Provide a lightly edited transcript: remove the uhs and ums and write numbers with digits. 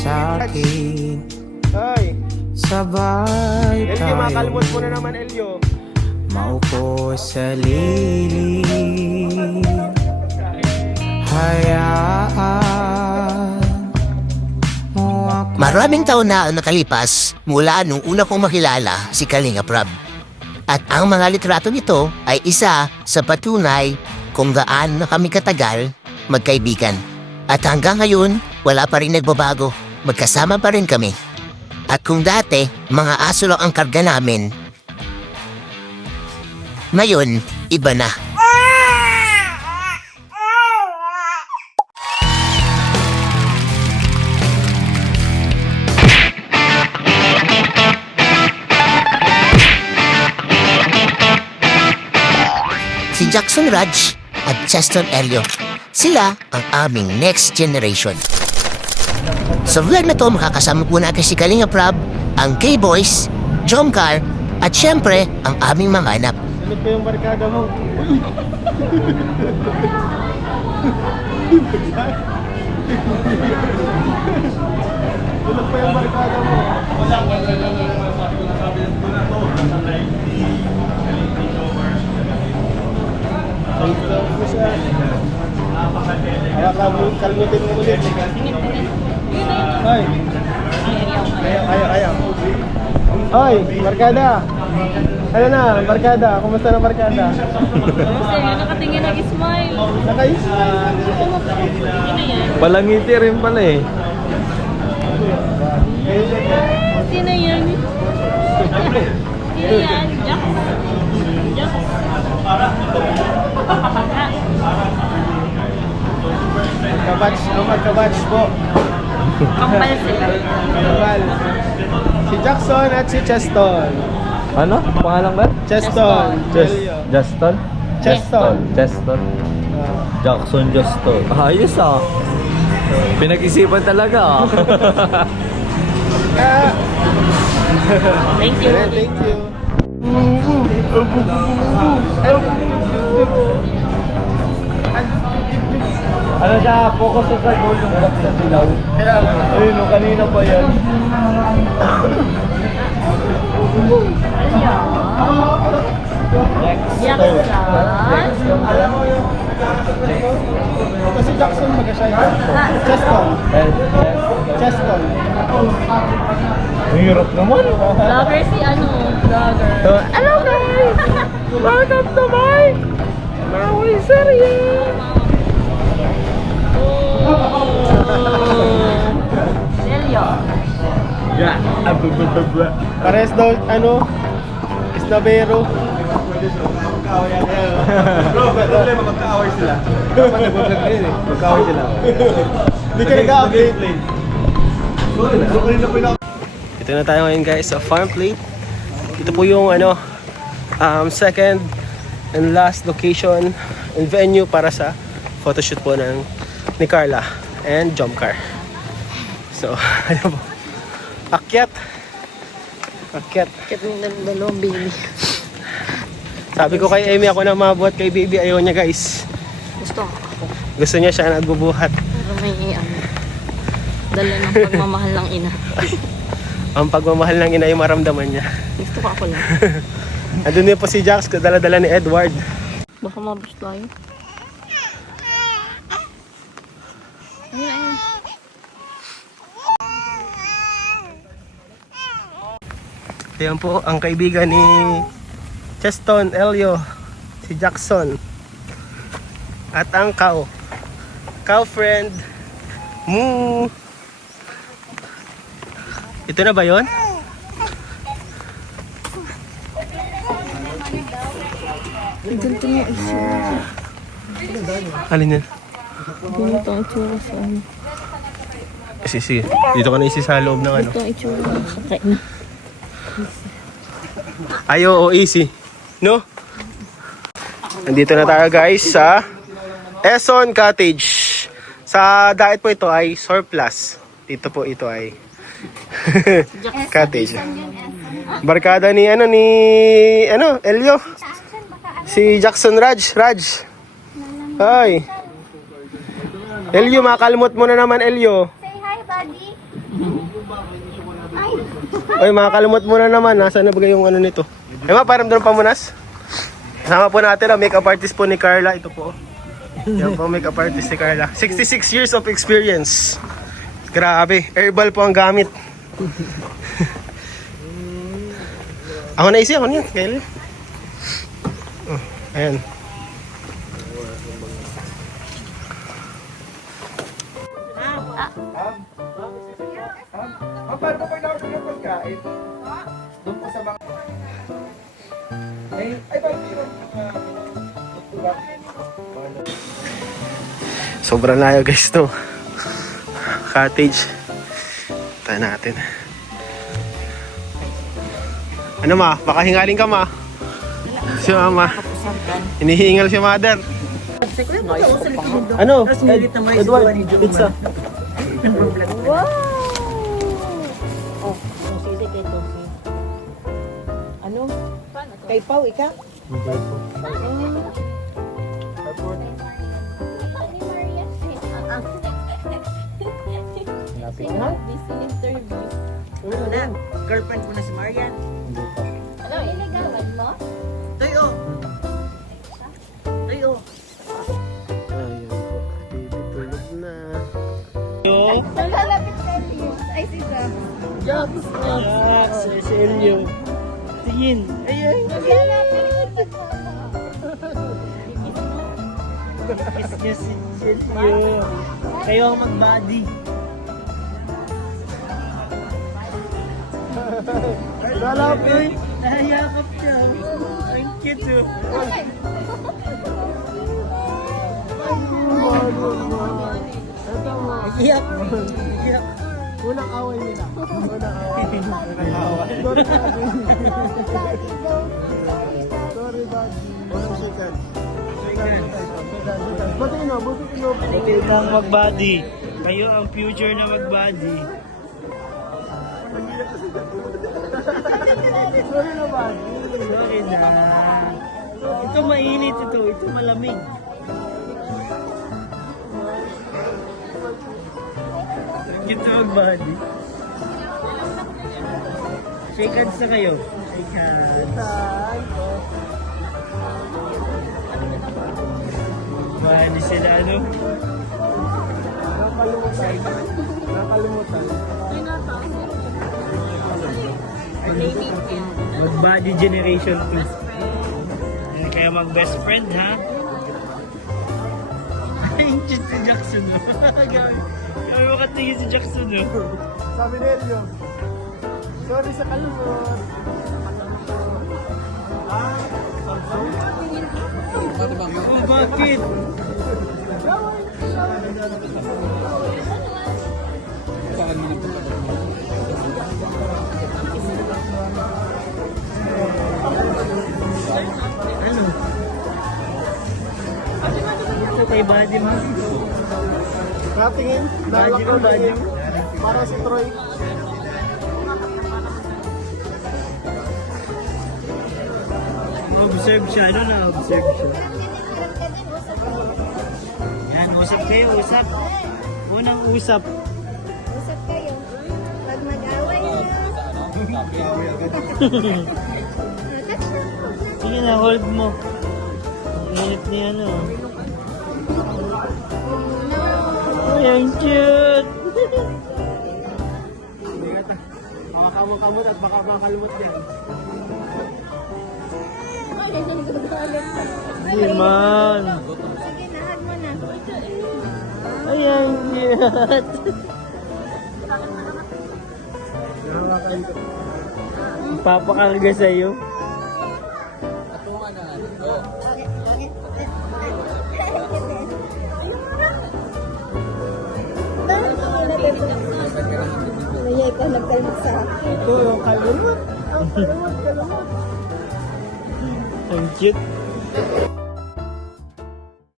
sa'kin. Ay, Sabay Elio, makalimot mo tayo na naman, Elio. maupo sa lilim. Hayaan mo ako. Maraming taon na ang nakalipas mula nung una kong makilala si Kalinga Prab. At ang mga litrato nito ay isa sa patunay kung gaano na kami katagal magkaibigan. At hanggang ngayon, wala pa rin nagbabago. Magkasama pa rin kami. At kung dati, mga aso lang ang karga namin, ngayon, iba na. Si Jackson Raj at Cheston Elio. Sila ang aming next generation. Sa vlog na to, makakasama po natin si Kalinga Prab, ang K-Boys, Jomcar, at syempre, ang aming mga anak. Ano pa yung barkada mo? Ano pa yung barkada mo? Kalmutin mo ulit. Ay. Ayaw. Ay, barkada. Ano na, barkada? Kumusta na barkada? Kasi nakatingin nag-smile. Naka-smile. Sino yan? Balangiti rin pala eh. Sino yan? Sino yan? Jax? Jax? Magkabatch po. Kampal sila. Kambal. Si Jackson at si Cheston. Ano? Pangalan ba? Cheston. Justin? Cheston. Cheston. Jackson Justin. Ayos ah. Pinag-isipan talaga ah. Thank you. Thank you. Ano siya? Focus sa goal yung box na silaw. Ayun, no, kanina pa yan. Jackson. Ito si Jackson mag-assign. Cheston. Cheston. Hirap naman. Vlogger si ano? Vlogger. Hello guys! Welcome to my Maui Serie! Elio. Yeah. Pares daw, ano? Isnabero. Bro, problema magkaaway sila. Dapat nag-vlog ngayon eh. Magkaaway sila. Hindi ka nag-update. Ito na tayo ngayon guys sa farm plate. Ito po yung second and last location and venue para sa photoshoot po ni Carla and Jomcar. So, ano po? Akyat. Kaya ng dalawang baby. Sabi ko kay Amy ako na mabuhat, kay baby ayaw niya guys. Gusto niya siya nagbubuhat. Pero may dala ng pagmamahal ng ina. Ang pagmamahal ng ina ay maramdaman niya. Gusto ko ako lang. Andun din po si Jax, dala-dala ni Edward. Baka mabus tayo. Ayun. Ayan po ang kaibigan ni Cheston, Elio, si Jackson. At ang cow friend, Moo. Ito na ba yon? Ganito niya itsura. Alin yan? Ganito ang itsura sa ano. Sige. Dito ka na isi sa loob ng ano. Ito ang itsura ng kakain. Ay, oo, easy. No? Nandito na tayo guys sa Eson Cottage. Sa diet po ito ay surplus. Dito po ito ay cottage. Barkada ni Elio. Si Jackson Raj. Ay. Elio, makalimot mo na naman, Elio. Say hi, buddy. Oy, mga kalumot muna naman. Nasaan na ba yung ano nito? Eh ma, parang doon pamunas. Kasama po natin ang makeup artist po ni Carla. Ito po. Yan po ang makeup artist ni Carla. 66 years of experience. Grabe. Herbal po ang gamit. Ako na isi. Ako na yan. Kailan? Oh, ayan. Paano po na-order yung pagkain? Doon po sa mga... Ay, bakit yun? Sobrang layo guys to. Cottage. Tayo natin. Ano ma? Baka hingaling ka ma. Si mama. Hinihingal si mother. Ano? Edward, pizza. Wow! Oh, sisi kay Tosi. Ano? Kay Pau, ika? Busy interview. Na, girlfriend mo na si Marian. Ano, iligawan mo? Tuyo! Tuyo! Ayan po. Baby tulog na. Nalalapit ka ay si Sam. Jobs! Si Elio. Tingin. Ayan. Kiss niya si Elio. Kayo ang mag-buddy. Lalapit. Nahayakap siya. Ang cute oh. Iyak. Iyak. Unang away nila. Unang away. Sorry, buddy. Unang second. Buti no. Buti lang mag-buddy. Kayo ang future na mag-buddy. Sorry na, buddy. Sorry na. Ito mainit ito. Ito malamig. Cute na mag-buddy. Shake hands na kayo. Shake hands. Buddy sila ano? Nakalimutan. Mag-body generation 2. Kaya mag-best friend, ha? Ay, cute si Jackson, no? Kaya makatingin si Jackson, no? Sabi ni Elio. Sorry sa kalumot. Oh, bakit? Ano? Ito kay body mo. Natingin. Nalak ko na yun. Para si Troy. Observe siya. Ano na observe siya? Yan, usap kayo, usap. Unang usap. Usap kayo. Pag mag-away Sige na, hold mo. Ang init niya, ano. Ay, ang cute! Makamot at baka makalimot din. Hindi man. Sige, nahag mo na. Ay, ang cute! Papakarga sa'yo. Mayay pa nagkalmot sa akin. Ito yung kalumot. Ang kalumot. Ang cute.